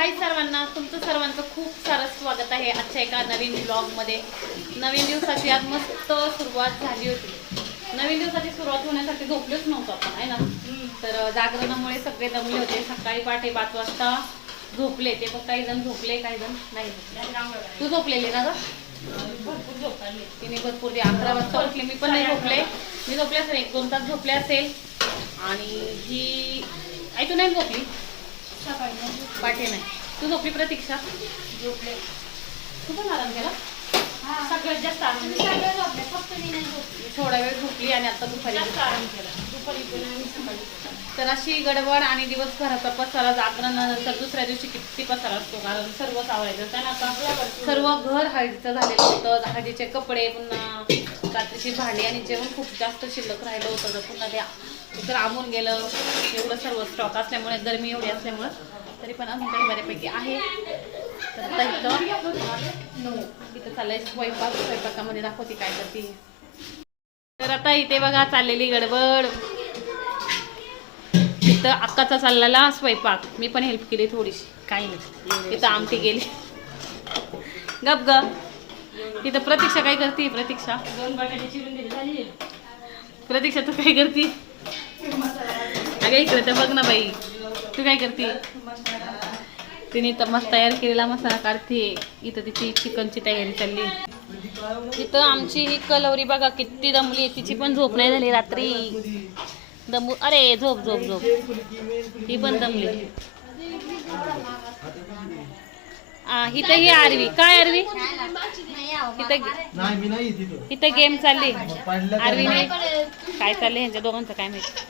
हाय सर्वांना तुमचं सर्वांचं खूप सारं स्वागत आहे आजच्या एका नवीन ब्लॉगमध्ये नवीन दिवसाची आज मस्त सुरुवात झाली होती. नवीन दिवसाची सुरुवात होण्यासाठी झोपलेच नव्हतं आपण आहे ना? तर जागरणामुळे सगळे दमले होते. सकाळी पहाटे पाच वाजता झोपले ते. पण काही जण झोपले काही जण नाही झोपले. तू झोपलेली ना ग? भरपूर झोपले तिने भरपूर ते अकरा वाजता उठले. मी पण नाही झोपले. मी झोपले असेल एक दोन तास झोपले असेल. आणि ही आई तू नाही झोपली? पाठे नाही तू झोपली प्रतीक्षा? झोपले. तू पण आराम केला सगळ्यात जास्त आराम केला. मी थोडा वेळ झोपली आणि आता दुपारी आराम केला. दुपारी पण आणि सकाळी पण. तर अशी गडबड आणि दिवसभराचा पसारा जागरण नंतर दुसऱ्या दिवशी किती पसारा असतो? कारण सर्व आवडायचं त्यांना आता सर्व घर हळदीचं झालेलं होतं. हळदीचे कपडे पुन्हा रात्रीची भांडी आणि जेवण खूप जास्त शिल्लक राहिलं होतं. तर पुन्हा ते इकडं आंबून गेलं. एवढं सर्व स्टॉक असल्यामुळे गरमी एवढी असल्यामुळं तरी पण अजून काही बऱ्यापैकी आहे. तर इथं इथं चाललंय स्वयंपाक. स्वयंपाकामध्ये दाखवते काय करते. तर आता इथे बघा चाललेली गडबड. इथं अक्काचा चाललेला स्वयंपाक. मी पण हेल्प केली थोडीशी. काही नाही. इथं आमटी गेली गप ग. इथं प्रतीक्षा काय करते? प्रतीक्षा. दोन बटाटे चिरून प्रतीक्षा तू काय करते? अगं इकडे तर बघ ना बाई. तू काय करते? तिने तर मस्त तयार केलेला मसाला काढते. इथं तिची चिकनची तयारी चालली. इथं आमची ही कलवरी बघा किती दमली तिची पण झोप नाही झाली रात्री. दमू अरे झोप झोप झोप. ही पण दमली. इथं ही आरवी. काय आरवी? इथं नाही मी नाही तिथं इथं. गेम चालली. आरवीने काय चाललंय ह्यांच्या दोघांचं काय माहिती?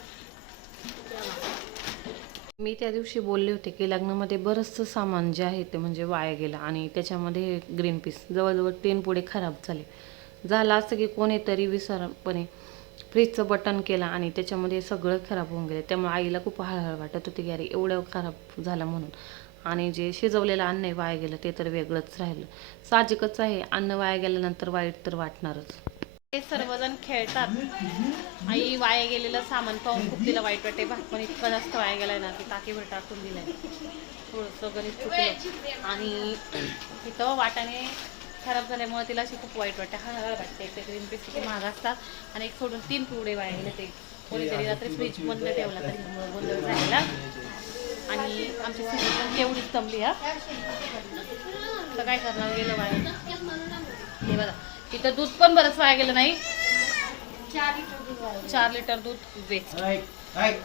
मी त्या दिवशी बोलले होते की लग्नामध्ये बरंचसं सामान जे आहे ते म्हणजे वाया गेलं आणि त्याच्यामध्ये ग्रीन पीस जवळजवळ तीन पुढे खराब झाले. झालं असं की कोणीतरी विसरपणे फ्रीजचं बटन केलं आणि त्याच्यामध्ये सगळं खराब होऊन गेलं. त्यामुळे आईला खूप हळहळ वाटत होती की अरे एवढं खराब झालं म्हणून. आणि जे शिजवलेलं अन्न आहे वाया गेलं ते तर वेगळंच राहिलं. साहजिकच आहे अन्न वाया गेल्यानंतर वाईट तर वाटणारच. ते सर्वजण खेळतात. आई वाया गेलेलं सामान पाहून खूप तिला वाईट वाटते. भात पण इतका जास्त वाया गेलाय ना की टाकीभर टाकून दिलाय. थोडंसं गणित चुकलं. आणि तिथं वाटाने खराब झाल्यामुळे तिला अशी खूप वाईट वाटते. हा वाटते एक ग्रीन पीस किती महाग असतात आणि एक सोडून तीन पुडे वाया गेले ते. कोणीतरी रात्री फ्रीज बंद ठेवला तरी गोंधळ झालेला. आणि आमची स्थिती पण तेवढीच जमली हा. तर काय करणार गेलं वाया हे बघा तिथं दूध पण बरंच वाया गेलं नाही. चार लिटर दूध वेस्ट. ऐक, ऐक,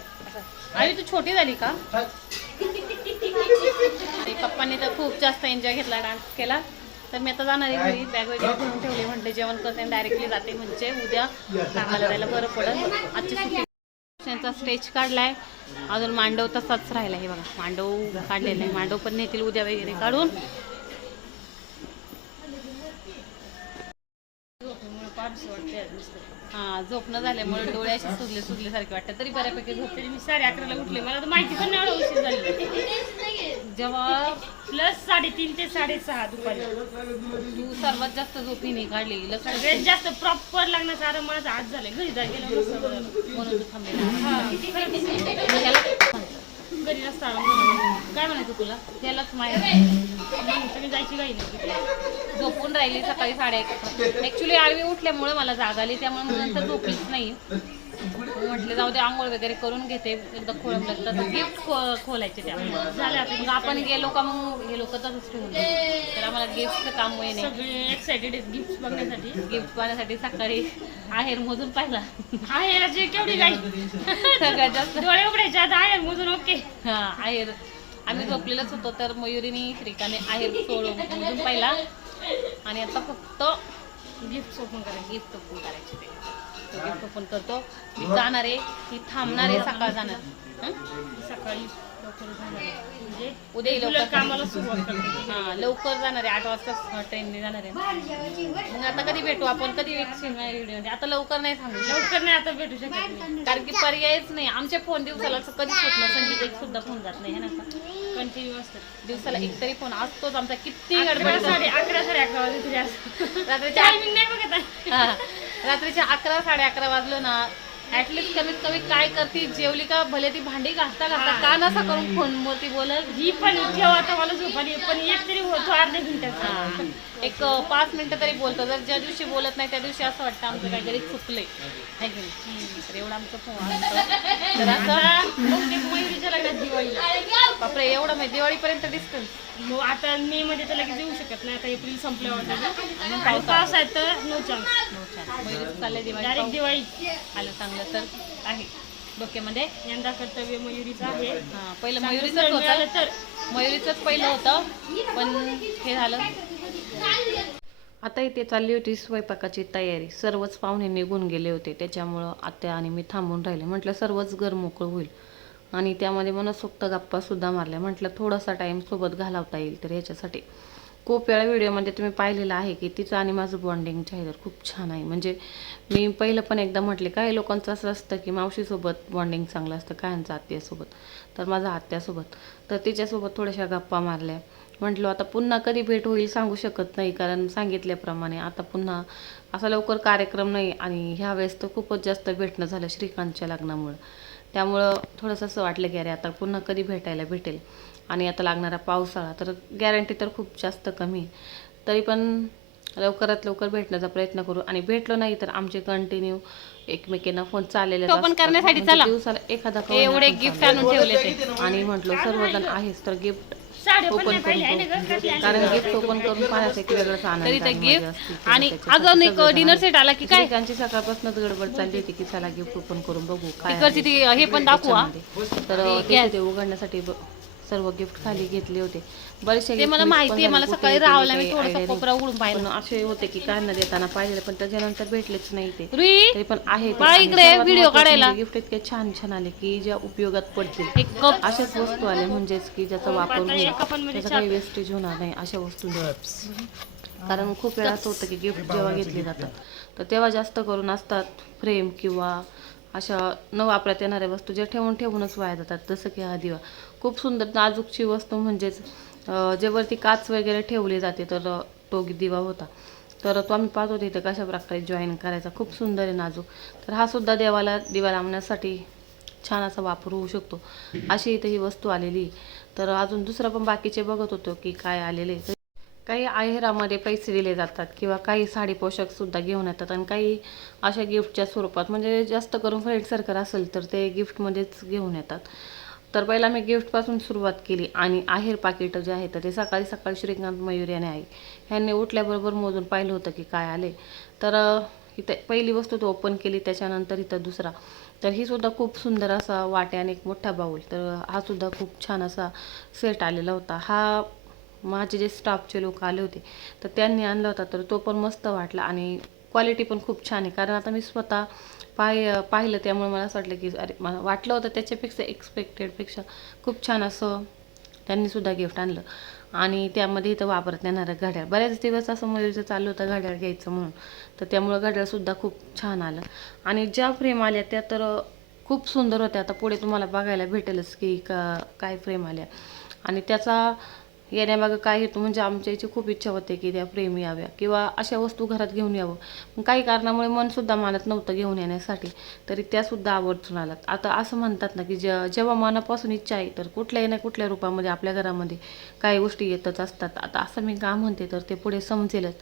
आणि तू छोटी झाली का? पप्पांनी तर खूप जास्त एन्जॉय घेतला डान्स केला. तर मी आता जाणार आहे घरी बॅग वगैरे भरून ठेवली म्हटले जेवण करते डायरेक्टली जाते म्हणजे उद्या. कामाला जायला बरं पडेल. आजची सुट्टी त्यांचा स्टेज काढलाय. अजून मांडव तसाच राहिला हे बघा. मांडव काढलेला आहे. मांडव पण नेतील उद्या वगैरे काढून. हा झोपणं झाल्यामुळे डोळ्याशी सुजले सुजल्यासारखे वाटतं तरी बऱ्यापैकी झोपते मी साडे अकराला उठले. मला तर माहिती पण नाही उशीर झाली जेव्हा प्लस साडेतीन ते साडेसहा दुपारी. तू सर्वात जास्त झोपी काढली लक्ष सगळ्यात जास्त प्रॉपर लागण्याचा आराम मला आज झालाय. घरी जा गेलं नसतं. म्हणून तू थांबलेला हा. घरी नसतं आराम झाला. काय म्हणायचं तुला? त्यालाच माहिती मग तुम्ही जायची काही नाही झोपून राहिली सकाळी साडे अकरा ऍक्च्युली आळवी उठल्यामुळे मला जाग आली त्यामुळे नंतर झोपलीच नाही. म्हटले जाऊ दे आंघोळ वगैरे करून घेते एकदा खोळंबलं तर. गिफ्ट खोलायचे त्यामुळे झाले आता. मग आपण गेलो का मग हे लोक तसंच ठेवून. तर आम्हाला गिफ्टचं काम होई नाही. आहेत गिफ्ट बघण्यासाठी. गिफ्ट पाहण्यासाठी सकाळी आहेर मोजून पाहिला. आहे राजे केवढी गाई सगळ्यात जास्त. डोळे उघडायचे आता आहे मोजून ओके. हा आहेर. आम्ही झोपलेलंच होतो तर मयुरीने श्रीकाने आहेर सोडून मोजून पाहिला. आणि आता फक्त गिफ्ट ओपन करायचे. गिफ्ट ओपन करायचे ते. तो गिफ्ट ओपन करतो. मी जाणार आहे ती थांबणार आहे सकाळ जाणार. हं? सकाळी लवकर जाणार आहे. म्हणजे उद्या तुला लवकर कामाला सुरुवात करते. हा लवकर जाणार आहे. आठ वाजता ट्रेनने जाणार आहे. मग आता कधी भेटू? आपण कधी व्हिडिओ आता लवकर नाही सांगू शकत. लवकर नाही आता भेटू शकत नाही. कारण की पर्यायच नाही. आमचे फोन दिवसाला असं कधीच होत नाही. संगीत एक सुद्धा फोन जात नाही है ना? का? कंटिन्यू असतात दिवसाला एक तरी फोन असतोच आमचा. किती अकरा गडबड साडे अकरा साडे अकरा वाजले तरी असं रात्रीच्या टायमिंग नाही बघत आहे. हा. रात्रीच्या अकरा साडे अकरा वाजलो ना ऍटलिस्ट कमीत कमी काय करते जेवली का भले ती भांडी घासता घासता का नसा करून फोनवरती बोलत ही पण ठेव आता मला झोप आली पण एक तरी होतो अर्ध्या मिनिटाचा. एक पाच मिनिटं तरी बोलतो. जर ज्या दिवशी बोलत नाही त्या दिवशी असं वाटतं आमचं काहीतरी चुकलंय. की नाही? तर एवढं आमचं फोन. तर असं आता बहुतेक मयुरीच्या लग्नात दिवाळीला. बापरे एवढं माहिती. दिवाळीपर्यंत डिस्टन्स आता मे मध्ये तर लगेच येऊ शकत नाही. आता एप्रिल संपल्यावर. पावसाळ्यात तर नो चान्स चाललंय दिवाळी डायरेक्ट दिवाळी. आलं चांगलं तर आहे. डोक्यामध्ये? यंदा कर्तव्य मयुरीचं आहे. हा पहिलं चांगलं मिळालं होतं. तर. मयुरीचंच पहिलं होतं पण हे झालं. आता इथे चालली होती स्वयंपाकाची तयारी. सर्वच पाहुणे निघून गेले होते. त्याच्यामुळं आत्या आणि मी थांबून राहिले. म्हटलं सर्वच घर मोकळं होईल. आणि त्यामध्ये मनसोक्त गप्पा सुद्धा मारल्या. म्हटलं थोडासा टाइम सोबत घालवता येईल तर याच्यासाठी खूप वेळा व्हिडिओमध्ये तुम्ही पाहिलेलं आहे की तिचं आणि माझं बॉन्डिंग आहे तर खूप छान आहे. म्हणजे मी पहिलं पण एकदा म्हटले काही लोकांचं असं असतं की मावशीसोबत बॉन्डिंग चांगलं असतं कायांचं आत्यासोबत. तर माझा आत्यासोबत. तर तिच्यासोबत थोड्याशा गप्पा मारल्या. म्हटलं आता पुन्हा कधी भेट होईल सांगू शकत नाही कारण सांगितल्याप्रमाणे आता पुन्हा असा लवकर कार्यक्रम नाही आणि ह्या वेळेस तर खूपच जास्त भेटणं झालं श्रीकांतच्या लग्नामुळं. त्यामुळं थोडंसं असं वाटलं की अरे आता पुन्हा कधी भेटायला भेटेल? आणि आता लागणारा पावसाळा तर गॅरंटी तर खूप जास्त कमी आहे. तरी पण लवकरात लवकर भेटण्याचा प्रयत्न करू. आणि भेटलो नाही तर आमचे कंटिन्यू एकमेकींना फोन चाललेले करण्यासाठी चला. दिवसाला एखादा एवढे गिफ्ट आणून ठेवले ते. आणि म्हटलं सर्वजण आहेच तर गिफ्ट ओपन करून. कारण गिफ्ट ओपन करून पाहण्याचा एक वेगळाच आनंद गिफ्ट आणि अगं डिनर. सेट आला की काय? श्रीकांतची सकाळपासूनच गडबड चालली होती की चला गिफ्ट ओपन करून बघू. काय हे पण दाखवा. तर ते उघडण्यासाठी सर्व गिफ्ट खाली घेतले होते. बरेचसे ते मला माहिती आहे. मला सकाळी राहुलला मी काही थोडंसं. कोपरा उघडून पाहिलं. असे होते की कांना देताना पाहिलेले पण त्याच्यानंतर भेटलेच नाही ते. तरी पण आहे इकडे व्हिडिओ काढायला. म्हणजे गिफ्ट इतके छान छान आले की ज्या उपयोगात पडतील. एक कप. अशाच वस्तू आल्या म्हणजेच की ज्याचा वापर आता होईल. त्याचा काही वेस्टेज होणार नाही अशा वस्तू कारण खूप वेळा असं होतं की गिफ्ट जेव्हा घेतले जातात. तर तेव्हा जास्त करून असतात फ्रेम किंवा अशा न वापरात येणाऱ्या वस्तू ज्या ठेवून ठेवूनच वाया जातात. जसं की हा दिवा. खूप सुंदर नाजूकची वस्तू म्हणजेच जे वरती काच वगैरे ठेवली जाते तर तो दिवा होता. तर तो आम्ही पाहत तिथं कशा प्रकारे जॉईन करायचा. खूप सुंदर आहे नाजूक. तर हा सुद्धा देवाला दिवा लावण्यासाठी छान असा वापर होऊ शकतो. अशी इथे ही वस्तू आलेली तर अजून दुसरं पण बाकीचे बघत होतो की काय आलेले तर काही आहेरामध्ये पैसे दिले जातात किंवा काही साडी पोशाख सुद्धा घेऊन येतात आणि काही अशा गिफ्टच्या स्वरूपात म्हणजे जास्त करून फ्रेंड सर्कल असेल तर ते गिफ्टमध्येच घेऊन येतात. तर पहिला मी गिफ्टपासून सुरुवात केली. आणि आहेर पाकिटं जे आहे तर ते सकाळी सकाळी श्रीकांत मयूर याने आहे ह्यांनी उठल्याबरोबर मोजून पाहिलं होतं की काय आले. तर इथं पहिली वस्तू तो ओपन केली त्याच्यानंतर इथं दुसरा. तर ही सुद्धा खूप सुंदर असा वाट्या आणि एक मोठा बाऊल तर हा सुद्धा खूप छान असा सेट आलेला होता. हा माझे जे स्टाफचे लोक आले होते तर त्यांनी आणला होता तर तो पण मस्त वाटला. आणि क्वालिटी पण खूप छान आहे. कारण आता मी स्वतः पाय पाहिलं त्यामुळे मला असं वाटलं की अरे मला वाटलं होतं त्याच्यापेक्षा एक्सपेक्टेडपेक्षा खूप छान असं त्यांनी सुद्धा गिफ्ट आणलं. आणि त्यामध्ये इथं वापरत येणारं घड्याळ. बऱ्याच दिवस असं मयुरीचं चाललं होतं घड्याळ घ्यायचं म्हणून तर त्यामुळं घड्याळसुद्धा खूप छान आलं. आणि ज्या फ्रेम आल्या त्या तर खूप सुंदर होत्या. आता पुढे तुम्हाला बघायला भेटेलच की का काय फ्रेम आल्या. आणि त्याचा येण्यामागं काय हेतू? म्हणजे आमच्या इथे खूप इच्छा होते की त्या फ्रेम याव्या किंवा अशा वस्तू घरात घेऊन यावं. पण काही कारणामुळे मनसुद्धा मानत नव्हतं घेऊन येण्यासाठी. तरी त्यासुद्धा आवर्जून आल्यात. आता असं म्हणतात ना की जे जेव्हा मनापासून इच्छा आहे तर कुठल्याही ना कुठल्या रूपामध्ये आपल्या घरामध्ये काही गोष्टी येतच असतात. आता असं मी का म्हणते? तर ते पुढे समजेलच.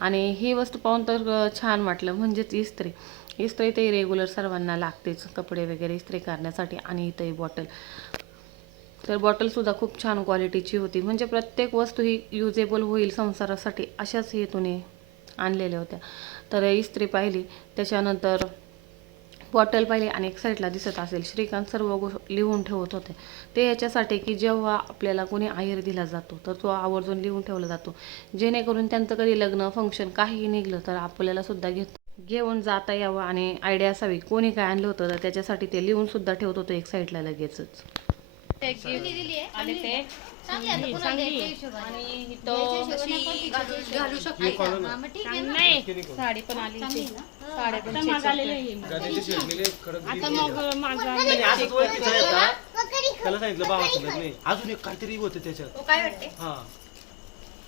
आणि ही वस्तू पाहून तर छान वाटलं. म्हणजेच इस्त्री. इस्त्री ते रेग्युलर सर्वांना लागतेच. कपडे वगैरे इस्त्री करण्यासाठी आणि इथं बॉटल तर बॉटलसुद्धा खूप छान क्वालिटीची होती. म्हणजे प्रत्येक वस्तू ही युजेबल होईल संसारासाठी अशाच हेतूने आणलेल्या होत्या. तर इस्त्री पाहिली त्याच्यानंतर बॉटल पाहिली आणि एक साईडला दिसत असेल. श्रीकांत सर्व गो लिहून ठेवत होते. ते याच्यासाठी की जेव्हा आपल्याला कोणी आहेर दिला जातो तर तो आवर्जून लिहून ठेवला जातो. जेणेकरून त्यांचं कधी लग्न फंक्शन काहीही निघलं तर आपल्याला सुद्धा घेत घेऊन जाता यावं आणि आयडिया असावी. कोणी काय आणलं होतं तर त्याच्यासाठी ते लिहूनसुद्धा ठेवत होतं एक साईडला लगेचच. ते gift आले ते. चांगली आणि इथं नाही साडी पण आली इथे. साड्या पण आलेलं आहे. आता मग माग नाही, असंच ओळखीचं आहे. आता. त्याला सांगितलं बाबा नाही. अजून एक काहीतरी होतं त्याच्यात. काय वाटते हा.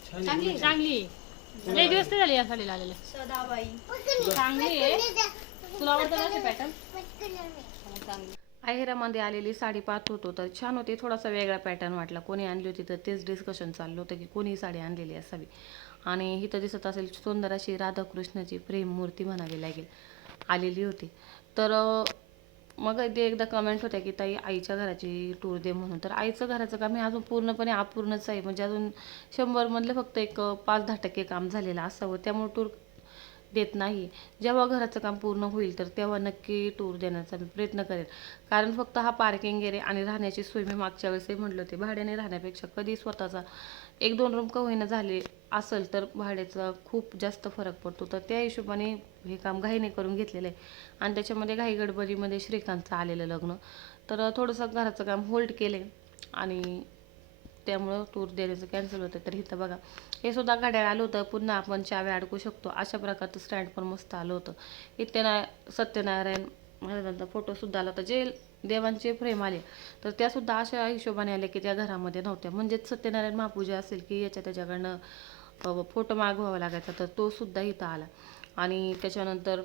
छान आहे. चांगली चांगली लय दिवस तर झाले या साडीला आलेल्या चांगली आहे. तुला आवडतं पॅटर्न आहेरामध्ये आलेली साडी पाहत होतो तर छान होती. थोडासा वेगळा पॅटर्न वाटला. कोणी आणली होती तर तेच डिस्कशन चाललं होतं की कोणी साडी आणलेली असावी. आणि इथं दिसत असेल सुंदर अशी राधाकृष्णाची प्रेम मूर्ती म्हणावी लागेल. आलेली होती. तर मग ते एकदा कमेंट होत्या की ताई आईच्या घराची टूर दे म्हणून. तर आईचं घराचं काम हे अजून पूर्णपणे अपूर्णच आहे. म्हणजे अजून शंभरमधलं फक्त एक पाच दहा टक्के काम झालेलं असावं. त्यामुळे टूर देत नाही. जेव्हा घराचं काम पूर्ण होईल तर तेव्हा नक्की टूर देण्याचा मी प्रयत्न करेन. कारण फक्त हा पार्किंग एरिया आणि राहण्याची सोय मी मागच्या वेळेसही म्हटलं होते. भाड्याने राहण्यापेक्षा कधी स्वतःचा एक दोन रूम का होईना झाले असेल तर भाड्याचा खूप जास्त फरक पडतो. तर त्या हिशोबाने हे काम घाईने करून घेतलेलं आहे. आणि त्याच्यामध्ये घाई गडबडीमध्ये श्रीकांतचं आलेलं लग्न. तर थोडंसं घराचं काम होल्ड केले आणि त्यामुळं टूर देण्याचं कॅन्सल होतं. तर इथं बघा हे सुद्धा गाड्या आलं होतं. पुन्हा आपण चावे अडकू शकतो. अशा प्रकारचं स्टँड पण मस्त आलं होतं. इथे ना सत्यनारायण महाराजांचा फोटोसुद्धा आला होता. जे देवांचे फ्रेम आले तर त्यासुद्धा अशा हिशोबाने आले की त्या घरामध्ये नव्हत्या. म्हणजेच सत्यनारायण महापूजा असेल की याच्या त्याच्याकडनं फोटो मागवावा लागायचा तर तो सुद्धा इथं आला. आणि त्याच्यानंतर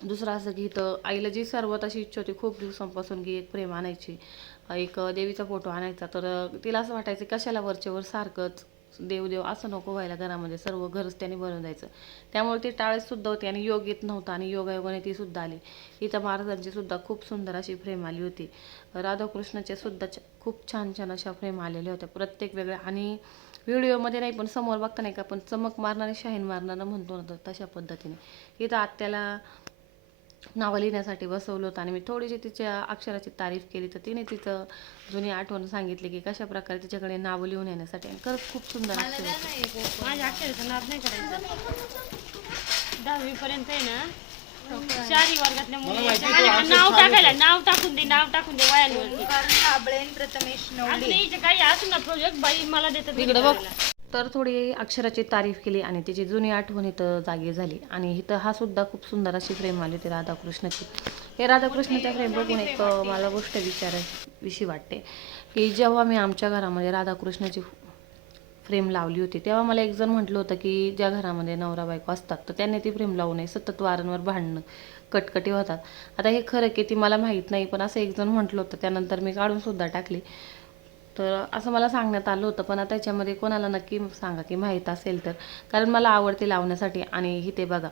दुसरं असं की इथं आईला जी सर्वात अशी इच्छा होती खूप दिवसांपासून की एक प्रेम आणायची एक देवीचा फोटो आणायचा तर तिला असं वाटायचं कशाला वरचेवर सारखंच देव देव असं नको व्हायला घरामध्ये सर्व घरच त्याने भरून जायचं त्यामुळे ती टाळेसुद्धा होती आणि योग येत नव्हता आणि योगायोगाने ती सुद्धा आली. इथं महाराजांची सुद्धा खूप सुंदर अशी फ्रेम आली होती. राधाकृष्णाच्या सुद्धा छ- खूप छान छान अशा फ्रेम आलेल्या होत्या प्रत्येक वेगळ्या आणि व्हिडिओमध्ये नाही पण समोर बघता नाही का आपण चमक मारणारे शाहीन मारणारं म्हणतो ना तर तशा पद्धतीने. इथं आत्याला नावं लिहिण्यासाठी बसवलं होतं आणि मी थोडीशी तिच्या अक्षराची तारीफ केली तर तिने तिचं जुनी आठवण सांगितली की कशा प्रकारे तिच्याकडे नावं लिहून येण्यासाठी. आणि खरंच खूप सुंदर माझ्या अक्षराचा नाद नाही करायचा. दहावी पर्यंत आहे ना? चारही वर्गातल्या मुली नाव टाकायला नाव टाकून दे नाव टाकून दे साबळेन प्रथमेश काही? असं ना प्रोजेक्ट बाई मला देतात तर थोडी अक्षराची तारीफ केली आणि तिची जुनी आठवण इथं जागी झाली. आणि इथं हा सुद्धा खूप सुंदर अशी फ्रेम आली होती राधाकृष्णची. हे राधाकृष्णच्या फ्रेम बघून एक मला गोष्ट विचाराविषयी वाटते की जेव्हा मी आमच्या घरामध्ये राधाकृष्णाची फ्रेम लावली होती तेव्हा मला एक जण म्हटलं होतं की ज्या घरामध्ये नवरा बायको असतात तर त्यांनी ती फ्रेम लावू नये सतत वारंवार भांडणं कटकटी होतात. आता हे खरं की ती मला माहीत नाही पण असं एक जण म्हटलं होतं त्यानंतर मी काढून सुद्धा टाकली. तर असं मला सांगण्यात आलं होतं पण आता त्याच्यामध्ये कोणाला नक्की सांगा की माहीत असेल तर. कारण मला आवडते लावण्यासाठी आणि इथे बघा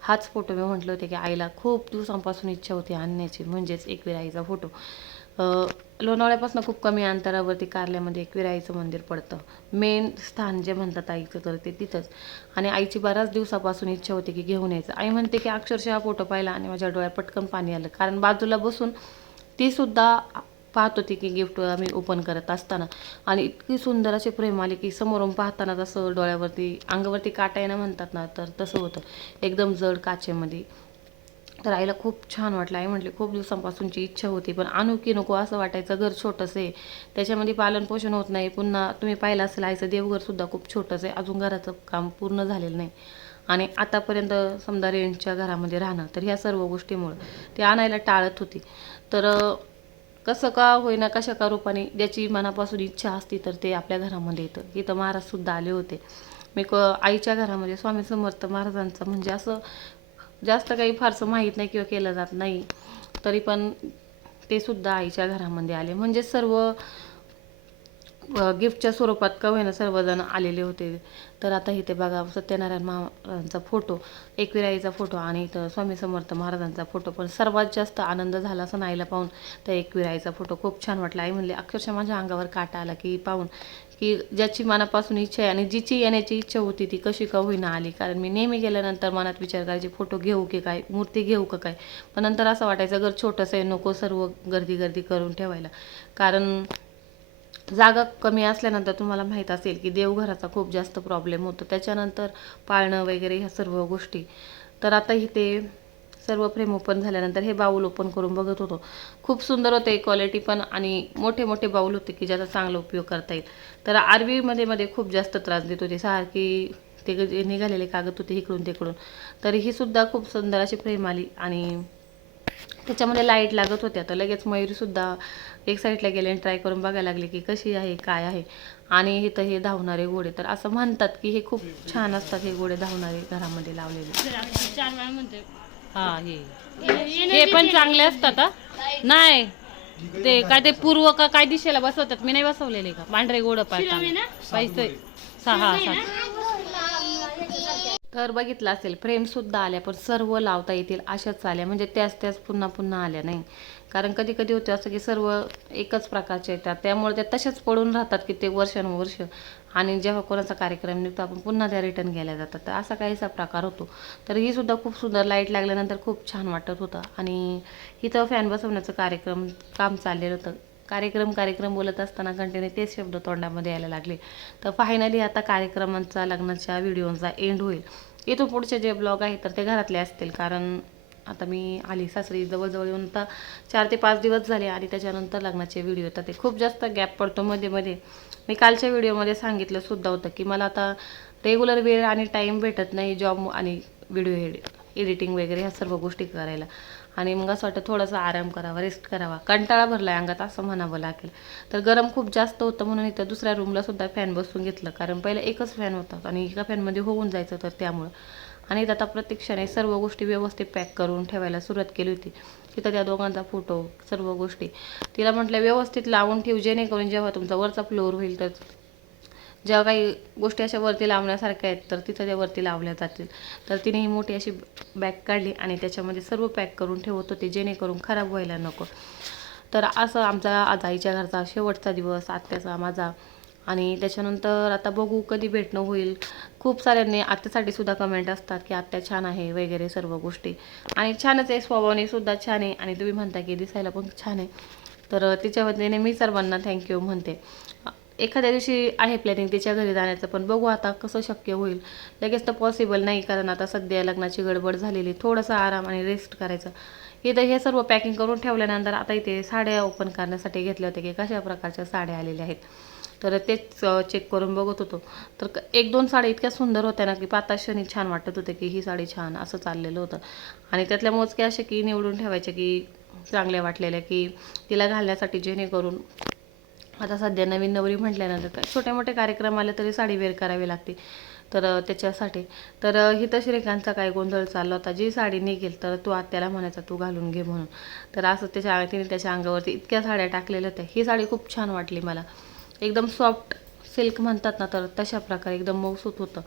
हाच फोटो मी म्हटले होते की आईला खूप दिवसांपासून इच्छा होती आणण्याची म्हणजेच एकवीर आईचा फोटो लोणावळ्यापासून खूप कमी अंतरावरती कारल्यामध्ये एकवीर आईचं मंदिर पडतं. मेन स्थान जे म्हणतात आईचं तर ते तिथंच. आणि आईची बऱ्याच दिवसापासून इच्छा होती की घेऊन यायचं. आई म्हणते की अक्षरशः हा फोटो पाहिला आणि माझ्या डोळ्यात पटकन पाणी आलं. कारण बाजूला बसून ती सुद्धा पाहत होती की गिफ्ट आम्ही ओपन करत असताना. आणि इतकी सुंदर अशी प्रेम आले की समोरून पाहताना तसं डोळ्यावरती अंगावरती काटा येणं म्हणतात ना तर तसं होतं. एकदम जड काचेमध्ये. तर आईला खूप छान वाटलं. आई म्हटली खूप दिवसांपासूनची इच्छा होती पण आणू की नको असं वाटायचं. घर छोटंसं आहे. त्याच्यामध्ये पालनपोषण होत नाही. पुन्हा तुम्ही पाहिलं असेल आईचं देवघरसुद्धा खूप छोटंसं आहे. अजून घराचं काम पूर्ण झालेलं नाही. आणि आतापर्यंत समजा रेंटच्या घरामध्ये राहणं तर ह्या सर्व गोष्टीमुळं ते आणायला टाळत होती. तर कसं का होईना कशा का रूपाने? ज्याची मनापासून इच्छा असती तर ते आपल्या घरामध्ये येतं. इथं महाराजसुद्धा आले होते. मी क आईच्या घरामध्ये स्वामी समर्थ महाराजांचं म्हणजे असं जास्त काही फारसं माहीत नाही किंवा केलं जात नाही. तरी पण ते सुद्धा आईच्या घरामध्ये आले. म्हणजे सर्व गिफ्टच्या स्वरूपात का होईना सर्वजण आलेले होते. तर आता इथे बघा सत्यनारायण महाराजांचा फोटो एकविराईचा फोटो आणि इथं स्वामी समर्थ महाराजांचा फोटो पण सर्वात जास्त आनंद झाला असं नाईला पाहून त्या एकविराईचा फोटो खूप छान वाटला. आई म्हणले अक्षरशः माझ्या अंगावर काटा आला की पाहून की ज्याची मनापासून इच्छा आहे आणि जिची येण्याची इच्छा होती ती कशी का होईना आली. कारण मी नेहमी गेल्यानंतर मनात विचार करायचे फोटो घेऊ की काय? मूर्ती घेऊ का काय? पण नंतर असं वाटायचं घर छोटंसं आहे नको सर्व गर्दी गर्दी करून ठेवायला. कारण जागा कमी असल्यानंतर तुम्हाला माहीत असेल की देवघराचा खूप जास्त प्रॉब्लेम होतो. त्याच्यानंतर पाळणं वगैरे ह्या सर्व गोष्टी. तर आता इथे सर्व फ्रेम ओपन झाल्यानंतर हे बाऊल ओपन करून बघत होतो. खूप सुंदर होते क्वालिटी पण आणि मोठे मोठे बाऊल होते की ज्याचा चांगला उपयोग करता येईल. तर आरवीमध्ये मध्ये खूप जास्त त्रास देत होते. सारखी ते निघालेले कागद होते इकडून तिकडून. तर ही सुद्धा खूप सुंदर अशी फ्रेम आली आणि त्याच्यामध्ये लाइट लागत होत्या तर लगेच मयुरीसुद्धा एक साईडला गेले आणि ट्राय करून बघायला लागले की कशी आहे काय आहे. आणि इथं हे धावणारे घोडे तर असं म्हणतात की हे खूप छान असतात हे घोडे धावणारे घरामध्ये लावलेले. हा हे. पण चांगले असतात. नाही. ते काय ते पूर्व का काय दिशेला बसवतात मी नाही बसवलेले का? पांढरे गोड? पैसे सहा सात तर बघितलं असेल फ्रेमसुद्धा आल्या पण सर्व लावता येतील अशाच आल्या. म्हणजे त्याच त्याच पुन्हा पुन्हा आल्या नाही? कारण कधी कधी होते असं की सर्व एकच प्रकारचे येतात. त्यामुळे त्या तशाच पडून राहतात की ते वर्षानुवर्ष. आणि जेव्हा कोणाचा कार्यक्रम निघतो आपण पुन्हा त्या रिटर्न घ्यायला जातात. तर असा काहीसा प्रकार होतो. तर ही सुद्धा खूप सुंदर लाइट लागल्यानंतर खूप छान वाटत होतं. आणि इथं फॅन बसवण्याचं कार्यक्रम काम चाललेलं होतं. कार्यक्रम कार्यक्रम बोलत असताना कंटिन्यू तेच शब्द तोंडामध्ये यायला लागले. तर फायनली आता कार्यक्रमांचा लग्नाच्या व्हिडिओचा एंड होईल. इथून पुढचे जे ब्लॉग आहेत तर ते घरातले असतील. कारण आता मी आली सासरी जवळजवळ येऊन आता चार ते पाच दिवस झाले आणि त्याच्यानंतर लग्नाचे व्हिडिओ येतात ते खूप जास्त गॅप पडतो मध्ये मध्ये मी कालच्या व्हिडिओमध्ये सांगितलं सुद्धा होतं की मला आता रेग्युलर वेळ आणि टाईम भेटत नाही जॉब आणि व्हिडिओ एडिटिंग वगैरे ह्या सर्व गोष्टी करायला. आणि मग असं वाटतं थोडासा आराम करावा रेस्ट करावा. कंटाळा भरला आहे अंगात असं म्हणावं लागेल. तर गरम खूप जास्त होतं म्हणून इथं दुसऱ्या रूमला सुद्धा फॅन बसवून घेतलं. कारण पहिलं एकच फॅन होता आणि एका फॅनमध्ये होऊन जायचं तर त्यामुळं. आणि इथं आता प्रत्यक्षाने सर्व गोष्टी व्यवस्थित पॅक करून ठेवायला सुरुवात केली होती. तिथं त्या दोघांचा फोटो सर्व गोष्टी. तिला म्हटलं व्यवस्थित लावून ठेव जेणेकरून जेव्हा तुमचा वरचा फ्लोअर होईल तर जेव्हा काही गोष्टी अशा वरती लावण्यासारख्या आहेत तर तिथं त्या वरती लावल्या जातील. तर तिने ही मोठी अशी बॅग काढली आणि त्याच्यामध्ये सर्व पॅक करून ठेवत होते जेणेकरून खराब व्हायला नको. तर असं आमचा आज आईच्या घरचा शेवटचा दिवस आत्याचा माझा. आणि त्याच्यानंतर आता बघू कधी भेटणं होईल. खूप साऱ्यांनी आत्यासाठी सुद्धा कमेंट असतात की आत्या छान आहे वगैरे सर्व गोष्टी. आणि छानच आहे स्वभावाने सुद्धा छान आहे. आणि तुम्ही म्हणता की दिसायला पण छान आहे. तर तिच्या वतीने मी सर्वांना थँक्यू म्हणते. एखाद्या दिवशी आहे प्लॅनिंग तिच्या घरी जाण्याचं पण बघू आता कसं शक्य होईल. लगेच तर पॉसिबल नाही कारण आता सध्या लग्नाची गडबड झालेली थोडंसं आराम आणि रेस्ट करायचं. इथं हे सर्व पॅकिंग करून ठेवल्यानंतर आता इथे साड्या ओपन करण्यासाठी घेतल्या होत्या की कशा प्रकारच्या साड्या आलेल्या आहेत. तर तेच चेक करून बघत होतो. तर एक दोन साड्या इतक्या सुंदर होत्या ना की पाताशनी छान वाटत होते की ही साडी छान असं चाललेलं होतं. आणि त्यातल्या मोजक्या असे की निवडून ठेवायचे की चांगल्या वाटलेल्या की तिला घालण्यासाठी जेणेकरून आता सध्या नवीन नवरी म्हटल्यानंतर काय छोटे मोठे कार्यक्रम आले तरी साडी वेअर करावी लागते. तर त्याच्यासाठी. तर अ, हिथं श्रीकांतचा काय गोंधळ चालला होता? जी साडी निघेल तर तू आत्याला म्हणायचा तू घालून घे म्हणून. तर असं त्याच्या तिने त्याच्या अंगावरती इतक्या साड्या टाकलेल्या होत्या. ही साडी खूप छान वाटली मला. एकदम सॉफ्ट सिल्क म्हणतात ना तर तशा प्रकारे एकदम मौसूत होतं.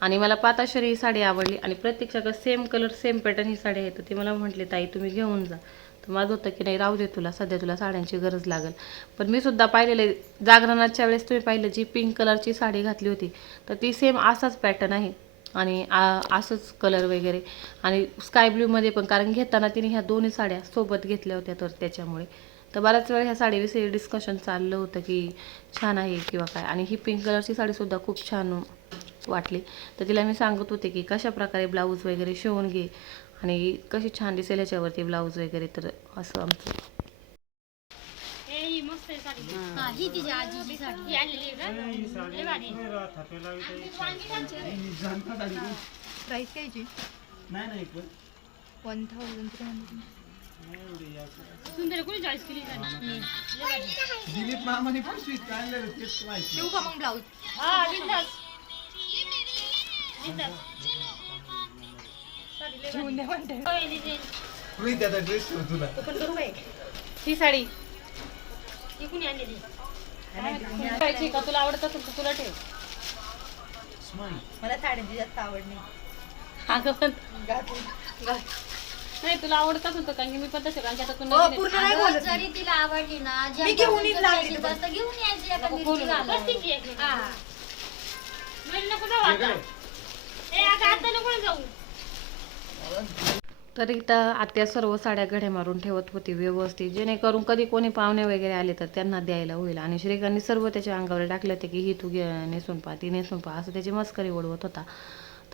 आणि मला पाताशरी ही साडी आवडली. आणि प्रत्यक्षाकडे सेम कलर सेम पॅटर्न ही साडी आहे. तर ती मला म्हटली ताई तुम्ही घेऊन जा. तर माझं होतं की नाही राहू दे तुला सध्या तुला साड्यांची गरज लागेल. पण मी सुद्धा पाहिलेलं जागरणाच्या वेळेस तुम्ही पाहिलं जी पिंक कलरची साडी घातली होती तर ती सेम असाच पॅटर्न आहे. आणि असंच कलर वगैरे. आणि स्काय ब्ल्यूमध्ये पण कारण घेताना तिने ह्या दोन्ही साड्या सोबत घेतल्या होत्या तर त्याच्यामुळे. तर बऱ्याच वेळ ह्या साडीविषयी डिस्कशन चाललं होतं की छान आहे किंवा काय. आणि ही पिंक कलरची साडीसुद्धा खूप छान वाटली. तर तिला मी सांगत होते की कशा प्रकारे ब्लाऊज वगैरे शिवून घे. आणि कशी छान दिसेल ह्याच्यावरती ब्लाऊज वगैरे तर असं आमचं. वन थाउजंड थ्री हंड्रेड सुंदर कोणी चॉईस केली साडी? दिलीप मामाने पण स्वीट काढलेलं तेच माहिती शिवू का मग ब्लाऊज? हा बिंदास बिंदास शिवून दे म्हणते. मी त्याचा ड्रेस शिव तुला. पण करू बाई ही साडी. ही कुणी आणलेली घ्यायची का? तुला आवडत असेल तर तुला ठेव. मला साड्यांची जास्त आवड नाही. अगं पण. नाही तुला आवडत असेल तर कारण की मी पण तसे कारण की आता तू हो, पूर्ण नाही बोलत मी. जरी तिला आवडली ना मी घेऊन येईन लागली घेऊन यायची नको मिरची. हा. मला जाऊ आता. ए आता आता नको ना जाऊ. तर इथं आत्या सर्व साड्या घड्या मारून ठेवत होती व्यवस्थित. जेणेकरून कधी कोणी पाहुणे वगैरे आले तर त्यांना द्यायला होईल. आणि श्रीकांनी सर्व त्याच्या अंगावर टाकले होते की ही तू घे नेसून पहा ती नेसून पहा असं त्याची मस्करी ओढवत होता.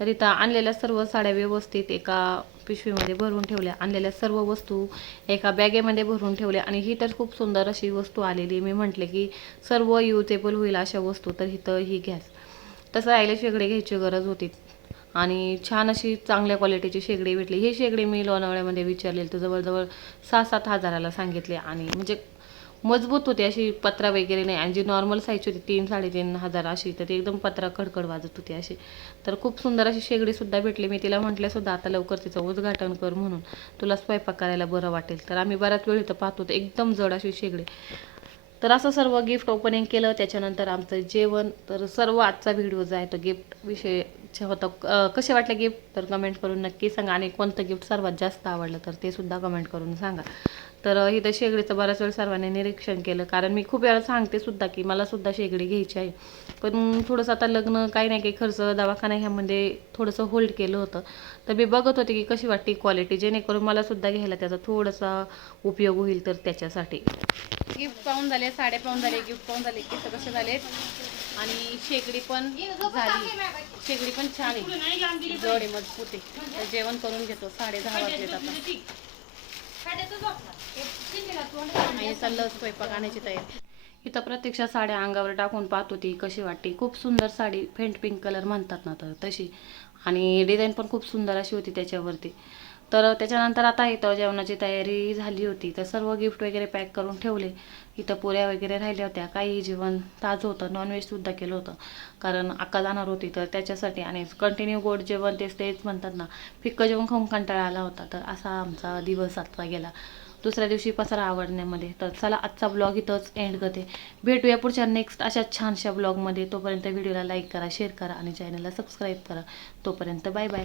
तर इथं आणलेल्या सर्व साड्या व्यवस्थित एका पिशवीमध्ये भरून ठेवल्या. आणलेल्या सर्व वस्तू एका बॅगेमध्ये भरून ठेवल्या. आणि ही तर खूप सुंदर अशी वस्तू आलेली. मी म्हटले की सर्व युजेबल होईल अशा वस्तू तर इथं ही घ्यास तसं आयला शेगडे घ्यायची गरज होती. आणि छान अशी चांगल्या क्वालिटीची शेगडी भेटली. हे शेगडी मी लोणावळ्यामध्ये विचारलेली तर जवळजवळ सहा सात हजाराला सांगितले आणि म्हणजे मजबूत होती अशी पत्रा वगैरे नाही. आणि जी नॉर्मल साईजची होती तीन साडेतीन हजार अशी तर ती एकदम पत्रा कडकड वाजत होती अशी. तर खूप सुंदर अशी शेगडीसुद्धा भेटली. मी तिला म्हटल्यासुद्धा आता लवकर तिचं उद्घाटन कर म्हणून. तुला स्वयंपाक करायला बरं वाटेल. तर आम्ही बऱ्याच वेळ इथं पाहतो तर एकदम जड अशी शेगडी. तर असं सर्व गिफ्ट ओपनिंग केलं. त्याच्यानंतर आमचं जेवण तर सर्व आजचा व्हिडिओ जो आहे तो गिफ्ट विषय होता. होतं कसे वाटले गिफ्ट तर कमेंट करून नक्की सांगा. आणि कोणतं गिफ्ट सर्वात जास्त आवडलं तर ते सुद्धा कमेंट करून सांगा. तर अं, इथं शेगडीचं बऱ्याच वेळ सर्वांनी निरीक्षण केलं. कारण मी खूप वेळा सांगते सुद्धा की मला सुद्धा शेगडी घ्यायची आहे. पण थोडंसं आता लग्न काही नाही काही खर्च दवाखाना ह्यामध्ये थोडंसं होल्ड केलं होतं. तर मी बघत होते की कशी वाटते क्वालिटी जेणेकरून मला सुद्धा घ्यायला त्याचा थोडासा उपयोग होईल तर त्याच्यासाठी. गिफ्ट पाहून झाले साडे पाहून झाले गिफ्ट पाहून झाले केस कसे झालेत. आणि शेगडी पण झाली. शेगडी पण छान आहे. जड आहे मजबूत आहे. तर जेवण करून घेतो. साडे दहा वाजलेत आता. आणि चाललं स्वयंपाक आणायची तयारी. इथं प्रत्यक्षात साड्या अंगावर टाकून पाहत होती कशी वाटते. खूप सुंदर साडी फेंट पिंक कलर म्हणतात ना तर तशी. आणि डिझाईन पण खूप सुंदर अशी होती त्याच्यावरती. तर त्याच्यानंतर आता इथं जेवणाची तयारी झाली होती. तर सर्व गिफ्ट वगैरे पॅक करून ठेवले. इथं पुऱ्या वगैरे राहिल्या होत्या. काही जेवण ताजं होतं. नॉनव्हेजसुद्धा केलं होतं. कारण अक्का जाणार होती तर त्याच्यासाठी आणि कंटिन्यू गोड जेवण तेच तेच म्हणतात ना फिक्कं जेवण खाऊन कंटाळा आला होता. तर असा आमचा दिवस आजचा गेला. दुसऱ्या दिवशी पसारा आवडण्यामध्ये. तर चला आजचा ब्लॉग इथंच एंड करते. भेटूया पुढच्या नेक्स्ट अशा छानशा ब्लॉगमध्ये तोपर्यंत व्हिडिओला लाईक करा शेअर करा आणि चॅनलला सबस्क्राईब करा. तोपर्यंत बाय बाय